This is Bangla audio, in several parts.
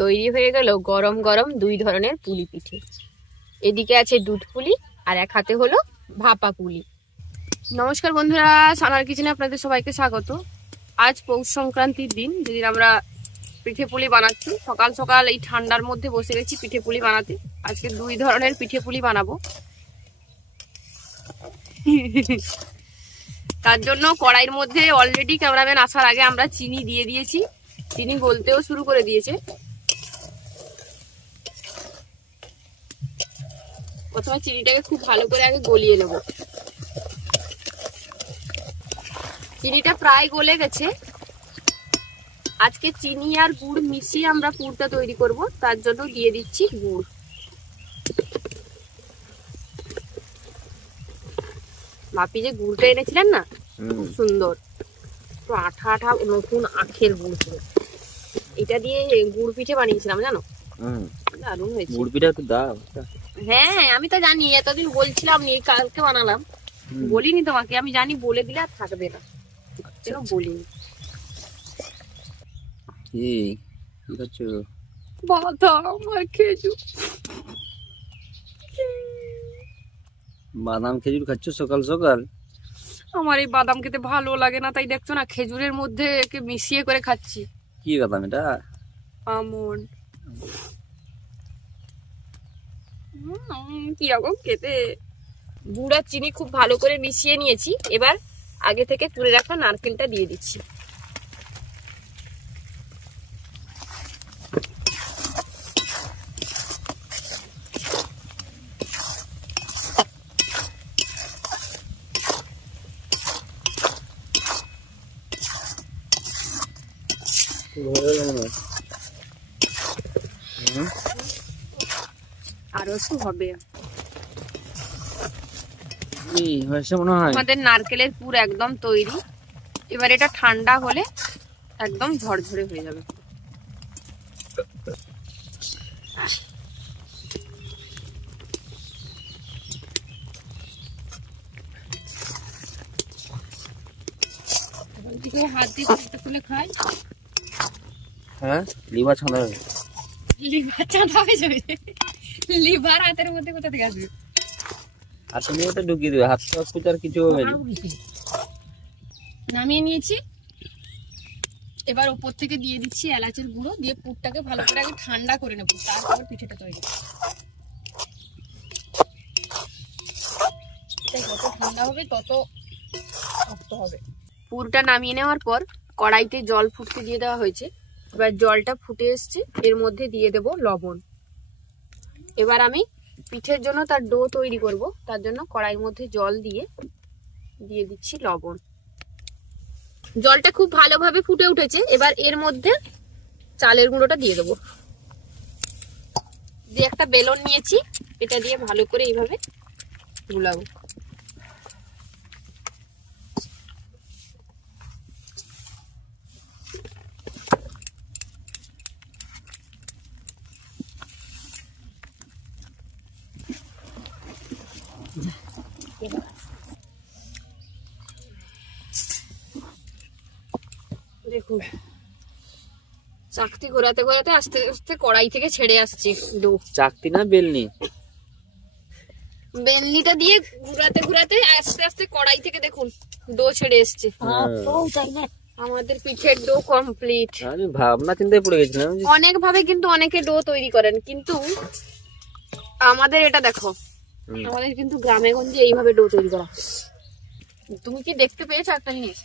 তৈরি হয়ে গেল গরম গরম 2 ধরনের পুলি পিঠে। এদিকে আছে দুধ পুলি আর এক হাতে হলো ভাপা পুলি। নমস্কার বন্ধুরা, সানার কিচেনে আপনাদের সবাইকে স্বাগত। আজ পৌষ সংক্রান্তির দিন, যেদিন আমরা পিঠে পুলি বানাচ্ছি। সকাল সকাল এই ঠান্ডার মধ্যে বসে গেছি পিঠে পুলি বানাতে। আজকে 2 ধরনের পিঠে পুলি বানাবো। তার জন্য কড়াইয়ের মধ্যে অলরেডি ক্যামেরাম্যান আসার আগে আমরা চিনি দিয়ে দিয়েছি। চিনি গলতেও শুরু করে দিয়েছে। প্রথমে চিনিটাকে খুব ভালো করে আগে গলিয়ে নেব। চিনিটা প্রায় গলে গেছে। আজকে চিনি আর গুড় মিশিয়ে আমরা পুরটা তৈরি করব, তার জন্য দিয়ে দিচ্ছি গুড়। বাপি যে গুড়টা এনেছিলেন না, খুব সুন্দর, একটু আঠা আঠা নতুন আখের গুড়। এটা দিয়ে গুড় পিঠে বানিয়েছিলাম, জানো? দারুণ হয়েছে গুড় পিঠা। তো দাও। হ্যাঁ, আমি তো জানি, এতদিন বলছিলাম নি, কালকে বানালাম। বলিনি তোমাকে, আমি জানি বলে দিলে আর থাকবে না, কেন বলিনি। কি খাচ্ছ? বাদাম আর খেজুর। বাদাম খেজুর খাচ্ছ সকাল সকাল? আমার এই বাদাম খেতে ভালো লাগে না, তাই দেখছো না খেজুরের মধ্যে মিশিয়ে করে খাচ্ছি। কি বাদাম এটা? আমন্ড। কিরকম খেতে। গুড় আর চিনি খুব ভালো করে মিশিয়ে নিয়েছি। এবার আগে থেকে তুলে রাখা নারকেলটা দিয়ে দিচ্ছি। আরো একটু হবে। আমাদের নারকেলের পুর একদম তৈরি। এবার এটা ঠান্ডা হলে একদম ঝরঝরে হয়ে যাবে। হাত দিয়ে তুলে খাই। হ্যাঁ, লিভার ছাঁদা হবে। লিভার ছাঁদা হয়ে যাবে? লিভার হাতের মধ্যে কোথা থেকে আসবে? আর তুমি ওটা ঢুকিয়ে দেবে, হাত আর কিছু হবে না। নামিয়ে নিয়েছি। এবার উপর থেকে দিয়ে দিচ্ছি এলাচের গুঁড়ো, দিয়ে পুরটাকে ভালো করে আগে ঠান্ডা করে নেবো, তারপর পিঠেটা তৈরি। যত ঠান্ডা হবে তত শক্ত হবে। পুরটা নামিয়ে নেওয়ার পর কড়াইতে জল ফুটতে দিয়ে দেওয়া হয়েছে। এবার জলটা ফুটে এসছে, এর মধ্যে দিয়ে দেব লবণ। এবার আমি পিঠের জন্য তার ডো তৈরি করব, তার জন্য কড়াইয়ের মধ্যে জল দিয়ে দিচ্ছি লবণ। জলটা খুব ভালোভাবে ফুটে উঠেছে। এবার এর মধ্যে চালের গুঁড়োটা দিয়ে দেবো। দিয়ে একটা বেলন নিয়েছি, এটা দিয়ে ভালো করে এইভাবে গুলাবো। দেখুন, চাকতি ঘোরাতে ঘোরাতে আস্তে আস্তে কড়াই থেকে ছেড়ে আসছে ডো। চাকতি না বেলনি? বেলনিটা দিয়ে ঘুরাতে ঘুরাতে আস্তে আস্তে কড়াই থেকে দেখুন ডো ছেড়ে এসছে। আমাদের পিঠের ডো কমপ্লিট। আমি ভাবনা চিন্তায় পড়ে গেছিলাম। অনেক ভাবে কিন্তু অনেকে ডো তৈরি করেন, কিন্তু আমাদের এটা দেখো, আমাদের কিন্তু গ্রামে গঞ্জে এইভাবে ডো তৈরি করা। তুমি কি দেখতে পেয়েছো একটা জিনিস?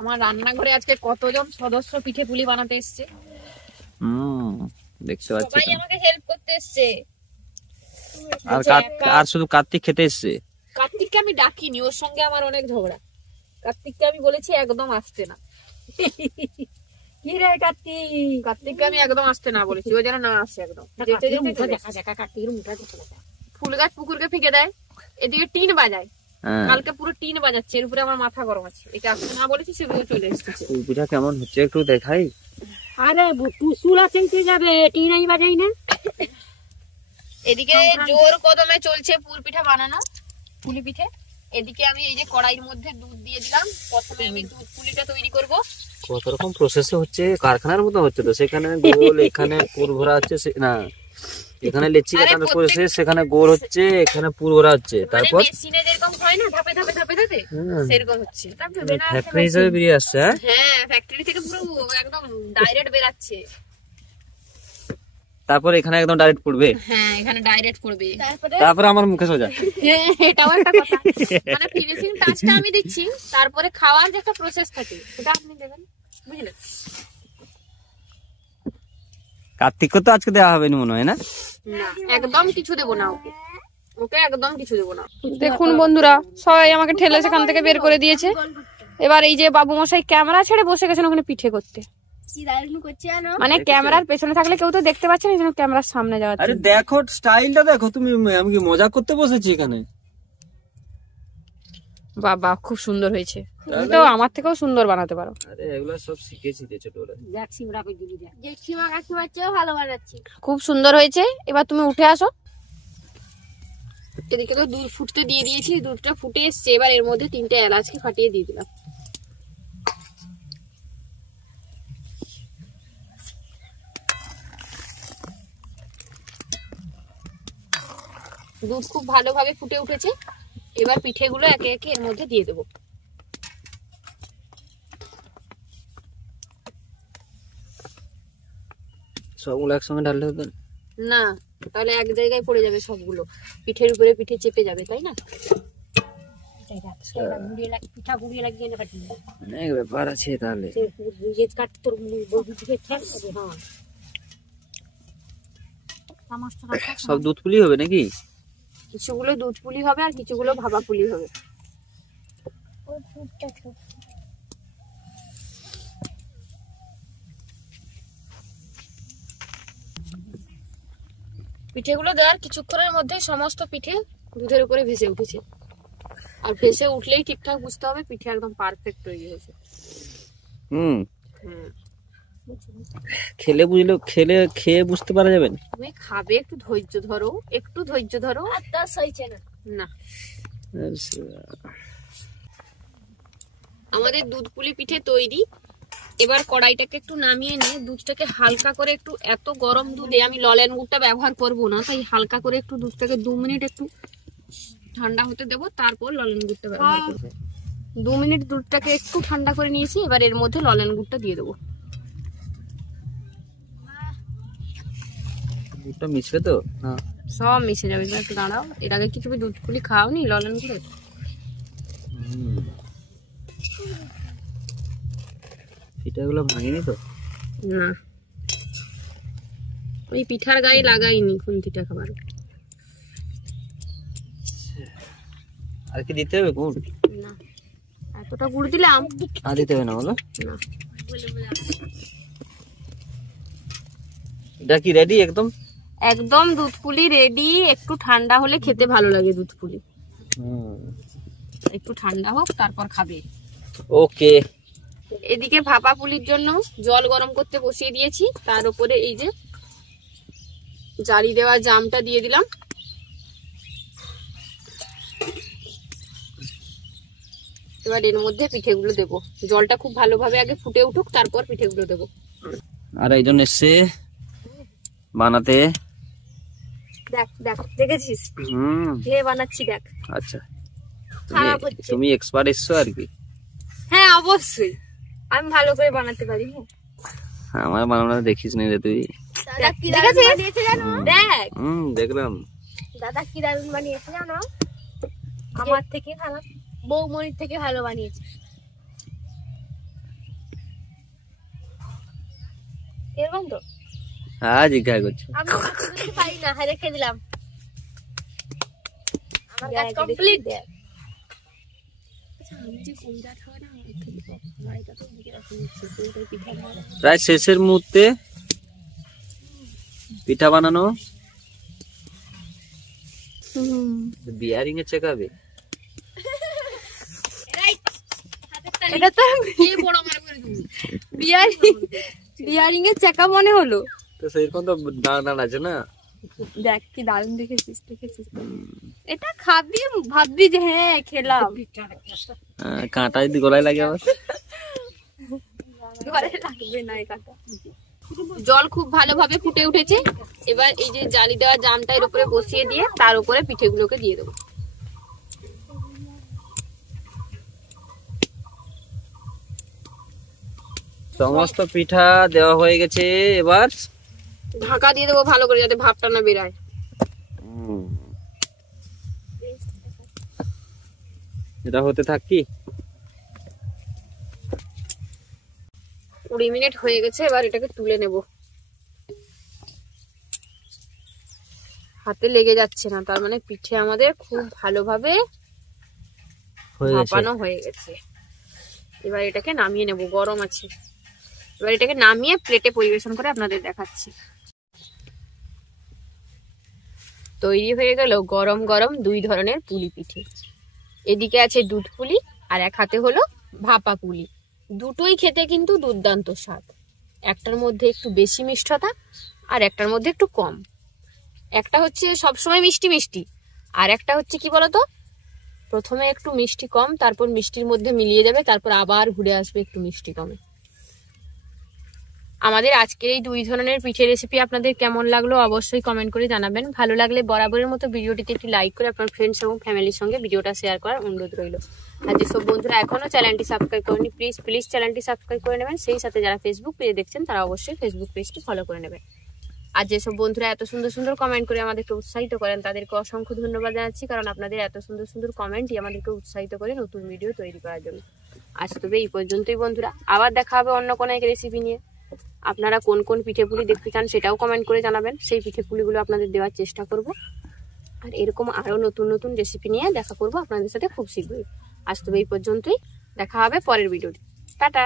আমার রান্নাঘরে আজকে কতজন সদস্য পিঠে পুলি বানাতে এসছে। দেখতে পাচ্ছি, সবাই আমাকে হেল্প করতে এসছে। আর শুধু কার্তিক খেতে এসছে। কার্তিককে আমি ডাকিনি, ওর সঙ্গে আমার অনেক ঝগড়া। কার্তিককে আমি বলেছি একদম আসতে না। কি রে কার্তিক? কার্তিককে আমি একদম আসতে না বলেছি, ও যেন না আসে একদম। ফুল গাছ পুকুরকে ফিকে দেয়, এদিকে টিন বাজায়। কালকে পুরো টিন বাজাচ্ছে, এর উপরে আমার মাথা গরম আছে। এটা আসতে না বলেছি, সেগুলো চলে এসেছে। পিঠা কেমন হচ্ছে একটু দেখাই। আরে টুসুলা চেঞ্চে যাবে, টিন আমি বাজাই না। এদিকে জোর কদমে চলছে পুর পিঠা বানানো, পুলি পিঠে। এদিকে আমি এই যে কড়াইয়ের মধ্যে দুধ দিয়ে দিলাম। প্রথমে আমি দুধ পুলিটা তৈরি করব। কত রকম প্রসেসে হচ্ছে, কারখানার মতো হচ্ছে তো। সেখানে গোল, এখানে পুর ভরা হচ্ছে, না এখানে লেচি কাটানোর প্রসেস, সেখানে গোল হচ্ছে, এখানে পুর ভরা হচ্ছে। তারপর মেশিনে যেরকম হয় না ধাপে ধাপে ধাপে ধাপে সেরকম হচ্ছে। তারপর ফ্যাক্টরি হিসেবে বেরিয়ে আসছে। হ্যাঁ, ফ্যাক্টরি থেকে পুরো একদম ডাইরেক্ট বেরাচ্ছে। তারপর এখানে একদম ডাইরেক্ট পড়বে। হ্যাঁ, এখানে ডাইরেক্ট পড়বে। তারপর আমার মুখে সোজা। এটাও একটা কথা, মানে ফিনিশিং টাচটা আমি দিচ্ছি, তারপরে খাওয়ার যে একটা প্রসেস থাকে সেটা আপনি দেবেন, বুঝলেন? কার্তিককে তো আজকে দেওয়া হবে না মনে হয়, না? না, একদম কিছু দেবো না ওকে, ওকে একদম কিছু দেবো না। দেখুন বন্ধুরা, সবাই আমাকে ঠেলে সেখান থেকে বের করে দিয়েছে। এবার এই যে বাবু মশাই ক্যামেরা ছেড়ে বসে গেছেন ওখানে পিঠে করতে। মানে ক্যামেরার পেছনে থাকলে কেউ তো দেখতে পাচ্ছে না, এই জন্য ক্যামেরার সামনে যাওয়া। আরে দেখো স্টাইলটা দেখো তুমি, আমি কি মজা করতে বসেছি এখানে? বাবা, খুব সুন্দর হয়েছে। তুমি তো আমার থেকেও সুন্দর বানাতে পারো। আরে এগুলো সব শিখেছি রে ছোটবেলায়। ভালো বানাচ্ছি, খুব সুন্দর হয়েছে। এবার তুমি উঠে আসো। এদিকে তো দুধ ফুটতে দিয়ে দিয়েছি, দুধটা ফুটে এসছে। এবার এর মধ্যে 3টে এলাচকে ফাটিয়ে দিয়ে দিলাম। দুধ খুব ভালোভাবে ফুটে উঠেছে। এবার পিঠেগুলো একে একে এর মধ্যে দিয়ে দেবো। সবগুলো একসঙ্গে ঢাললে হতো না, তাহলে এক জায়গায় পড়ে যাবে সবগুলো, পিঠের উপরে পিঠে চেপে যাবে, তাই না? পিঠা গুড়িয়ে লাগিয়ে অনেক ব্যাপার আছে তাহলে। সব দুধ পুলি হবে নাকি? কিছুগুলো দুধ পুলি হবে আর কিছুগুলো ভাপা পুলি হবে। পিঠেগুলো দেওয়ার কিছুক্ষণের মধ্যে সমস্ত পিঠে দুধের উপরে ভেসে উঠেছে। আর ভেসে উঠলেই ঠিকঠাক বুঝতে হবে পিঠে একদম পারফেক্ট তৈরি হয়েছে। খেলে বুঝলো, খেয়ে বুঝতে পারা যাবে না। তুমি খাবে, একটু ধৈর্য ধরো, একটু ধৈর্য ধরো। আর তা সইছে না। না, আমাদের দুধ পুলি পিঠে তৈরি। এবার কড়াইটাকে একটু নামিয়ে নিয়ে দুধটাকে হালকা করে একটু, এত গরম দুধে আমি ললেন গুড়টা ব্যবহার করব না, তাই হালকা করে একটু দুধটাকে 2 মিনিট একটু ঠান্ডা হতে দেবো, তারপর ললেন গুড়টা ব্যবহার করবো। 2 মিনিট দুধটাকে একটু ঠান্ডা করে নিয়েছি। এবার এর মধ্যে ললেন গুড়টা দিয়ে দেবো। দুধটা মিশবে তো? না, সব মিশে যাবে। একটু দাঁড়াও, এর আগে কি তুমি দুধ পুলি খাওনি ললেন গুড়ে? পিঠাগুলো ভাঙিনি তো? না, ওই পিঠার গায়ে লাগাইনি খুন্তিটা খাবার। আর কি দিতে হবে গুড়? না, এতটা গুড় দিলাম। আর দিতে হবে না বলো? না। এটা কি রেডি একদম? একদম দুধ পুলি রেডি। একটু ঠান্ডা হলে খেতে ভালো লাগে দুধ পুলি। একটু ঠান্ডা হোক, তারপর খাবে। ওকে। এদিকে ভাপা পুলির জন্য জল গরম করতে বসিয়ে দিয়েছি। তার উপরে এই যে জালি দেওয়া জামটা দিয়ে দিলাম। এবার এর মধ্যে পিঠেগুলো দেবো। জলটা খুব ভালোভাবে আগে ফুটে উঠুক, তারপর পিঠেগুলো দেবো। আর একজন এসছে বানাতে। দেখ দেখ, দেখেছিস? হে বানাচ্ছি, দেখ। আচ্ছা, তুমি এক্সপার্ট এসছো আর কি? হ্যাঁ, অবশ্যই আমি ভালো করে বানাতে পারি। আমার বানানো দেখিস নি রে তুই? দেখলাম দাদা কি দারুন বানিয়েছে জানো? আমার থেকে খারাপ, বৌমনির থেকে ভালো বানিয়েছে। এরকম তো? হ্যাঁ, জিজ্ঞাসা করছি। আমি কিছু পারি না, রেখে দিলাম। আমার কাজ কমপ্লিট। প্রায় শেষের মুহূর্তে পিঠা বানানো। বিয়ারিং এ চেকাবে। এটা তো বিয়ারিং এর চেকা মনে হলো তো। সেরকম তো দাঁড়ান আছে না? দেখ কি দারুণ দেখেছিস। এটা খাবি, ভাববি যে হ্যাঁ খেলাম। কাঁটা যদি গলায় লাগে আবার গলায় লাগবে না এই কাঁটা। জল খুব ভালোভাবে ফুটে উঠেছে। এবার এই যে জালি দেওয়া জামটা এর উপরে বসিয়ে দিয়ে তার উপরে পিঠেগুলোকে দিয়ে দেবো। সমস্ত পিঠা দেওয়া হয়ে গেছে, এবার ঢাকা দিয়ে দেবো ভালো করে যাতে ভাপটা না বেরায়। এটা হতে থাকি। 20 মিনিট হয়ে গেছে, এবার এটাকে তুলে নেব। হাতে লেগে যাচ্ছে না, তার মানে পিঠে আমাদের খুব ভালোভাবে ভাপানো হয়ে গেছে। এবার এটাকে নামিয়ে নেব, গরম আছে। এবার এটাকে নামিয়ে প্লেটে পরিবেশন করে আপনাদের দেখাচ্ছি। তৈরি হয়ে গেল গরম গরম 2 ধরনের পুলি পিঠে। এদিকে আছে দুধ পুলি আর এক হাতে হলো ভাপা পুলি। দুটোই খেতে কিন্তু দুর্দান্ত স্বাদ। একটার মধ্যে একটু বেশি মিষ্টতা আর একটার মধ্যে একটু কম। একটা হচ্ছে সবসময় মিষ্টি মিষ্টি, আর একটা হচ্ছে কি বলতো, প্রথমে একটু মিষ্টি কম, তারপর মিষ্টির মধ্যে মিলিয়ে যাবে, তারপর আবার ঘুরে আসবে একটু মিষ্টি কমে। আমাদের আজকের এই 2 ধরনের পিঠে রেসিপি আপনাদের কেমন লাগলো অবশ্যই কমেন্ট করে জানাবেন। ভালো লাগলে বরাবরের মতো ভিডিওটিতে একটি লাইক করে আপনার ফ্রেন্ডস এবং ফ্যামিলির সঙ্গে ভিডিওটা শেয়ার করার অনুরোধ রইল। আর যেসব বন্ধুরা এখনো চ্যানেলটি সাবস্ক্রাইব করেনি প্লিজ চ্যানেলটি সাবস্ক্রাইব করে নেবেন। সেই সাথে যারা ফেসবুক পেজে দেখছেন তারা অবশ্যই ফেসবুক পেজটি ফলো করে নেবেন। আর যেসব বন্ধুরা এত সুন্দর সুন্দর কমেন্ট করে আমাদেরকে উৎসাহিত করেন তাদেরকে অসংখ্য ধন্যবাদ জানাচ্ছি, কারণ আপনাদের এত সুন্দর সুন্দর কমেন্টই আমাদেরকে উৎসাহিত করে নতুন ভিডিও তৈরি করার জন্য। আজ তবে এই পর্যন্তই বন্ধুরা, আবার দেখা হবে অন্য কোনো এক রেসিপি নিয়ে। আপনারা কোন কোন পিঠেপুলি দেখতে চান সেটাও কমেন্ট করে জানাবেন, সেই পিঠেপুলিগুলো আপনাদের দেওয়ার চেষ্টা করব। আর এরকম আরো নতুন নতুন রেসিপি নিয়ে দেখা করব আপনাদের সাথে খুব শীঘ্রই। আজ তবে এই পর্যন্তই, দেখা হবে পরের ভিডিওতে। টাটা।